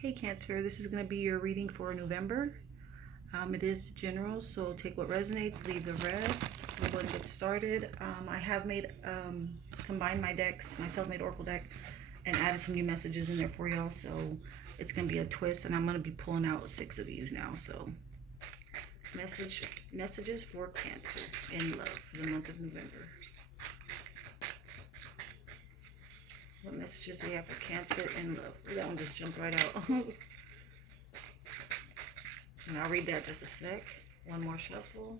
Hey Cancer, this is going to be your reading for November. It is general, so take what resonates, leave the rest. We'll go and get started. I have combined my decks, my self-made oracle deck, and added some new messages in there for y'all. So it's going to be a twist, and I'm going to be pulling out 6 of these now. So messages for Cancer in love for the month of November. What messages do we have for Cancer in love? Ooh, that one just jumped right out. And I'll read that just a sec. One more shuffle.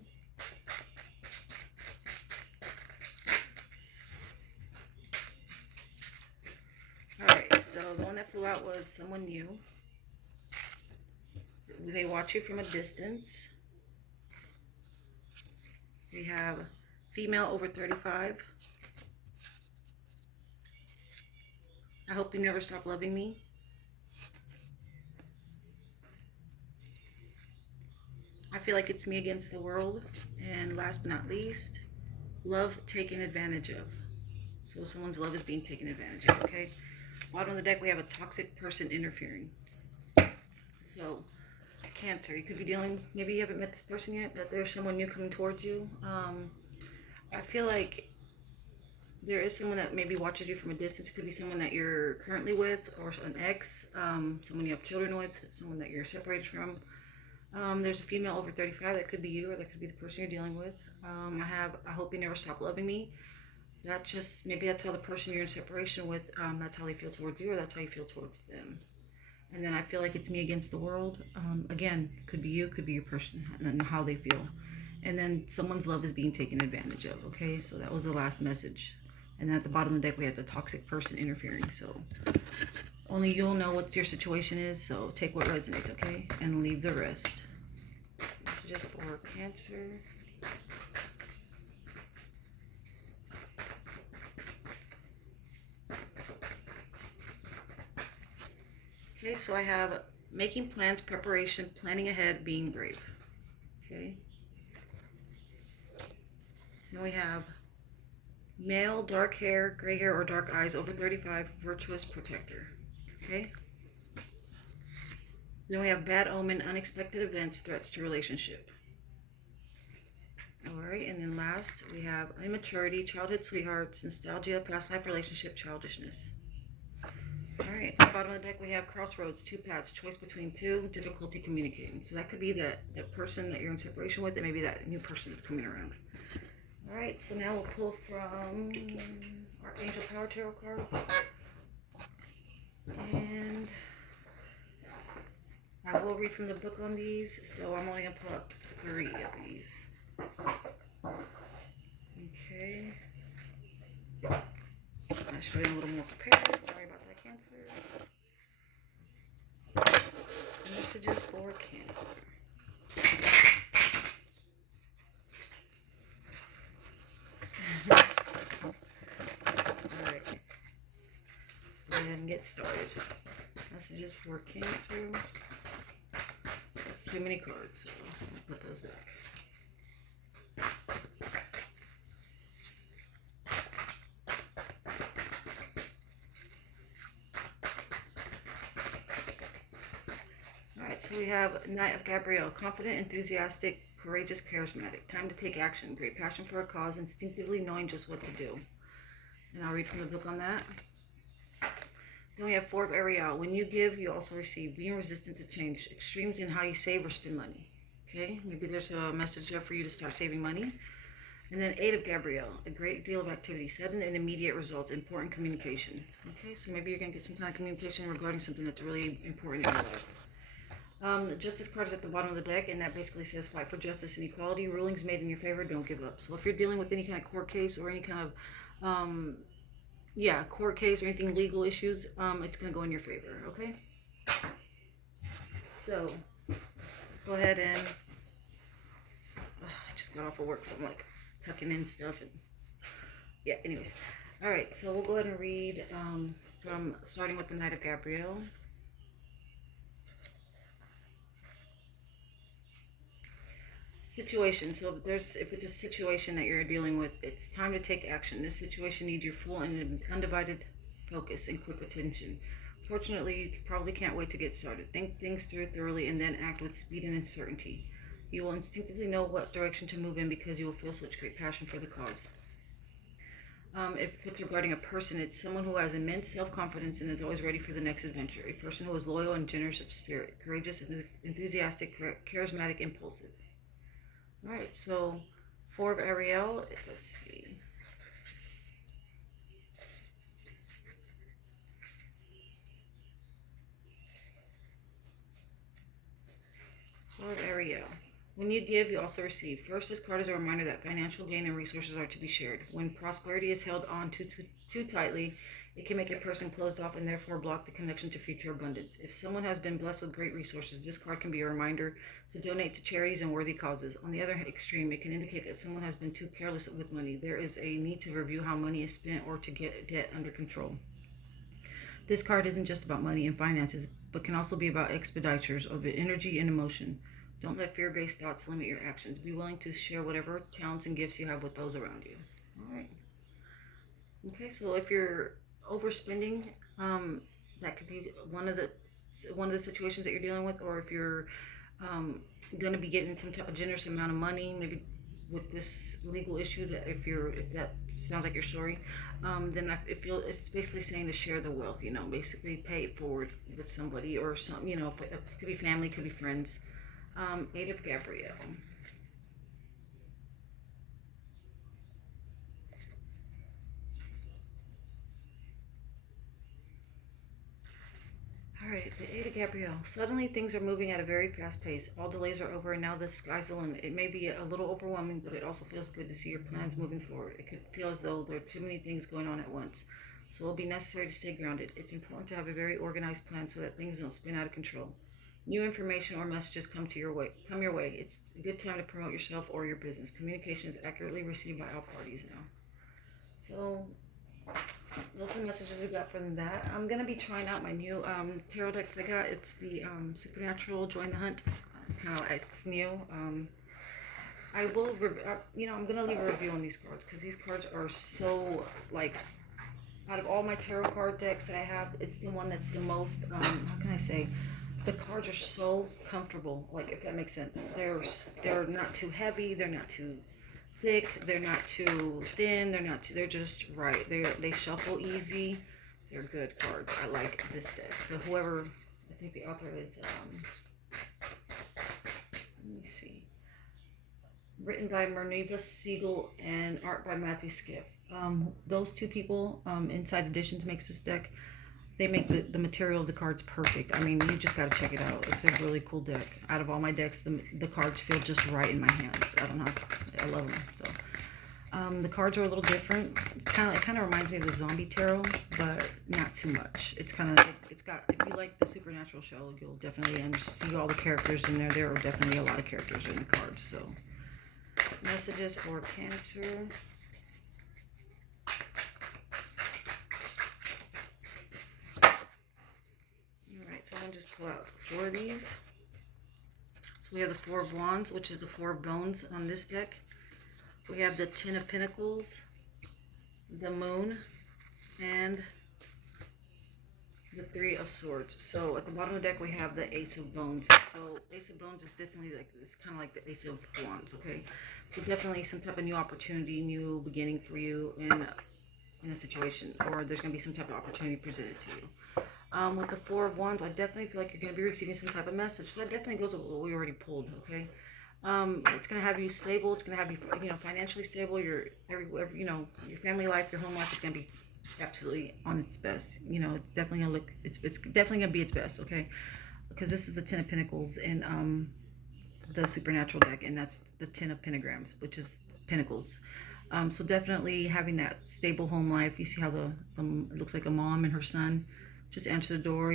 Alright, so the one that flew out was someone new. They watch you from a distance. We have female over 35. I hope you never stop loving me. I feel like it's me against the world. And last but not least, love taken advantage of. So someone's love is being taken advantage of, okay? Bottom of the deck, we have a toxic person interfering. So, Cancer, you could be dealing, maybe you haven't met this person yet, but there's someone new coming towards you. I feel like there is someone that maybe watches you from a distance. It could be someone that you're currently with, or an ex, someone you have children with, someone that you're separated from. There's a female over 35 that could be you, or that could be the person you're dealing with. I hope you never stop loving me. Maybe that's how the person you're in separation with, that's how they feel towards you, or that's how you feel towards them. And then I feel like it's me against the world. Again, could be you, could be your person, and how they feel. And then someone's love is being taken advantage of, okay? So that was the last message. And at the bottom of the deck, we have the toxic person interfering. So only you'll know what your situation is. So take what resonates, okay? And leave the rest. Messages for Cancer. Okay, so I have making plans, preparation, planning ahead, being brave. Okay. Then we have male, dark hair, gray hair, or dark eyes, over 35, virtuous protector. Okay. Then we have bad omen, unexpected events, threats to relationship. Alright, and then last we have immaturity, childhood sweethearts, nostalgia, past life relationship, childishness. Alright, at the bottom of the deck we have crossroads, 2 paths, choice between 2, difficulty communicating. So that could be that person that you're in separation with, and maybe that new person that's coming around. Alright, so now we'll pull from Archangel Power Tarot cards. And I will read from the book on these, so I'm only going to pull up 3 of these. Okay. I should be a little more prepared. Sorry about that, Cancer. Messages for Cancer. Alright. Let's go ahead and get started. Messages for Cancer. That's too many cards, so I'll put those back. Alright, so we have Knight of Gabrielle. Confident, enthusiastic, courageous, charismatic. Time to take action. Great passion for a cause. Instinctively knowing just what to do. And I'll read from the book on that. Then we have 4 of Ariel. When you give, you also receive. Being resistant to change. Extremes in how you save or spend money. Okay, maybe there's a message there for you to start saving money. And then 8 of Gabrielle. A great deal of activity. Sudden and immediate results. Important communication. Okay, so maybe you're going to get some kind of communication regarding something that's really important in your life. The Justice card is at the bottom of the deck, and that basically says fight for justice and equality. Rulings made in your favor, don't give up. So if you're dealing with any kind of court case or any kind of court case or anything legal issues, it's going to go in your favor, okay? So let's go ahead and I just got off of work, so I'm like tucking in stuff, and yeah, anyways. All right, so we'll go ahead and read from starting with the Knight of Gabrielle. Situation. So if it's a situation that you're dealing with, it's time to take action. This situation needs your full and undivided focus and quick attention. Unfortunately, you probably can't wait to get started. Think things through thoroughly and then act with speed and certainty. You will instinctively know what direction to move in because you will feel such great passion for the cause. If it's regarding a person, it's someone who has immense self-confidence and is always ready for the next adventure. A person who is loyal and generous of spirit, courageous, enthusiastic, charismatic, impulsive. All right, so Four of Ariel, let's see. Four of Ariel. When you give, you also receive. First, this card is a reminder that financial gain and resources are to be shared. When prosperity is held on too tightly, it can make a person closed off and therefore block the connection to future abundance. If someone has been blessed with great resources, this card can be a reminder to donate to charities and worthy causes. On the other extreme, it can indicate that someone has been too careless with money. There is a need to review how money is spent or to get debt under control. This card isn't just about money and finances, but can also be about expenditures of energy and emotion. Don't let fear-based thoughts limit your actions. Be willing to share whatever talents and gifts you have with those around you. All right. Okay, so if you're overspending, that could be one of the situations that you're dealing with, or if you're going to be getting some type of generous amount of money, maybe with this legal issue, that if that sounds like your story, then it's basically saying to share the wealth. Basically pay it forward with somebody or some. It could be family, could be friends. Eight of Gabriel. Alright, the Eight of Gabriel. Suddenly things are moving at a very fast pace. All delays are over and now the sky's the limit. It may be a little overwhelming, but it also feels good to see your plans moving forward. It could feel as though there are too many things going on at once. So it'll be necessary to stay grounded. It's important to have a very organized plan so that things don't spin out of control. New information or messages come your way. It's a good time to promote yourself or your business. Communication is accurately received by all parties now. So those are the messages we got from that. I'm gonna be trying out my new tarot deck that I got. It's the Supernatural Join the Hunt. It's new. I will, I'm gonna leave a review on these cards because these cards are so out of all my tarot card decks that I have, it's the one that's the most. How can I say? The cards are so comfortable. If that makes sense. They're not too heavy. They're not too thick, they're not too thin, they're just right. They shuffle easy. They're good cards. I like this deck. I think the author is let me see. Written by Minerva Siegel and art by Matthew Skiff. Those two people, Inside Editions makes this deck. They make the material of the cards perfect. I mean, you just got to check it out. It's a really cool deck. Out of all my decks, the cards feel just right in my hands. I don't know. I love them. So, the cards are a little different. It kind of reminds me of the Zombie Tarot, but not too much. It's got, if you like the Supernatural show, you'll definitely see all the characters in there. There are definitely a lot of characters in the cards. So, messages for Cancer. So I'm going to just pull out 4 of these. So we have the Four of Wands, which is the Four of Bones on this deck. We have the Ten of Pentacles, the Moon, and the Three of Swords. So at the bottom of the deck we have the Ace of Bones. So Ace of Bones is definitely it's kind of like the Ace of Wands, okay? So definitely some type of new opportunity, new beginning for you in a situation, or there's going to be some type of opportunity presented to you. With the Four of Wands, I definitely feel like you're going to be receiving some type of message. So that definitely goes with what we already pulled, okay? It's going to have you stable. It's going to have you, financially stable. Your family life, your home life is going to be absolutely on its best. It's definitely going to look, it's definitely going to be its best, okay? Because this is the Ten of Pentacles in the Supernatural deck, and that's the Ten of Pentagrams, which is Pentacles. So definitely having that stable home life. You see how it looks like a mom and her son just answer the door,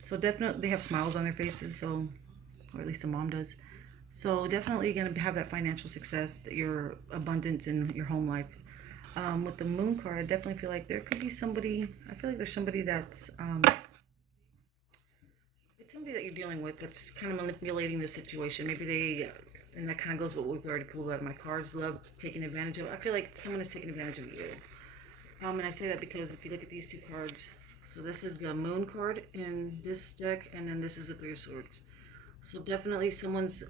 so definitely they have smiles on their faces, so, or at least the mom does. So definitely going to have that financial success, your abundance in your home life. With the Moon card, I definitely feel like there could be somebody, I feel like there's somebody that's, it's somebody that you're dealing with that's kind of manipulating the situation. Maybe and that kind of goes with what we've already pulled out of my cards, love taking advantage of. I feel like someone is taking advantage of you. And I say that because if you look at these two cards, So this is the Moon card in this deck, and then this is the Three of Swords. So definitely someone's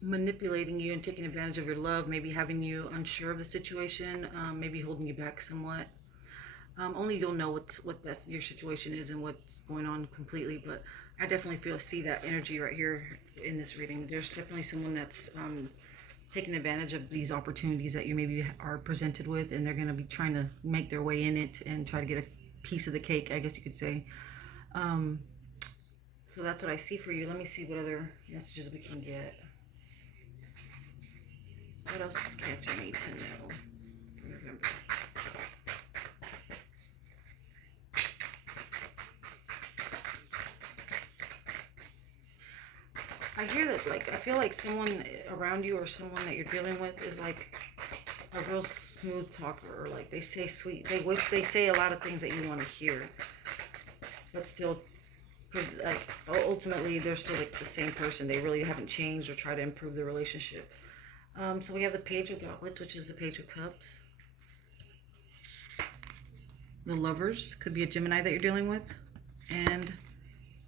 manipulating you and taking advantage of your love, maybe having you unsure of the situation, maybe holding you back somewhat. Only you'll know what that's your situation is and what's going on completely, but I definitely see that energy right here in this reading. There's definitely someone that's taking advantage of these opportunities that you maybe are presented with, and they're going to be trying to make their way in it and try to get a piece of the cake, I guess you could say. So that's what I see for you. Let me see what other messages we can get. What else does Cancer need to know for November? I hear that, like, I feel like someone around you or someone that you're dealing with is like a real smooth talker, or like they say sweet, they say a lot of things that you want to hear, but still, like, ultimately they're still like the same person. They really haven't changed or try to improve the relationship. So we have the Page of Goblets, which is the Page of Cups. The Lovers could be a Gemini that you're dealing with, and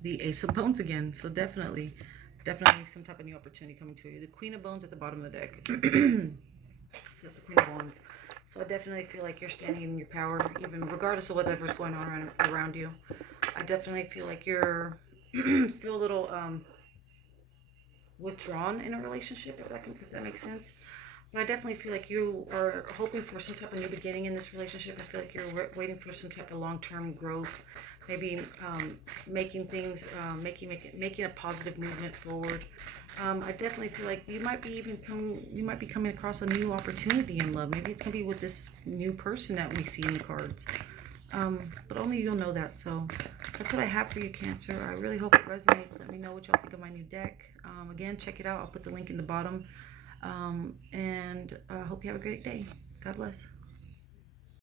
the Ace of Bones again. So definitely some type of new opportunity coming to you. The Queen of Bones at the bottom of the deck. So that's the Queen of Wands. So I definitely feel like you're standing in your power, even regardless of whatever's going on around you. I definitely feel like you're still a little withdrawn in a relationship, if that makes sense. But I definitely feel like you are hoping for some type of new beginning in this relationship. I feel like you're waiting for some type of long-term growth, maybe making things, making a positive movement forward. I definitely feel like you might be coming across a new opportunity in love. Maybe it's gonna be with this new person that we see in the cards. But only you'll know that. So that's what I have for you, Cancer. I really hope it resonates. Let me know what y'all think of my new deck. Again, check it out. I'll put the link in the bottom. And I hope you have a great day. God bless.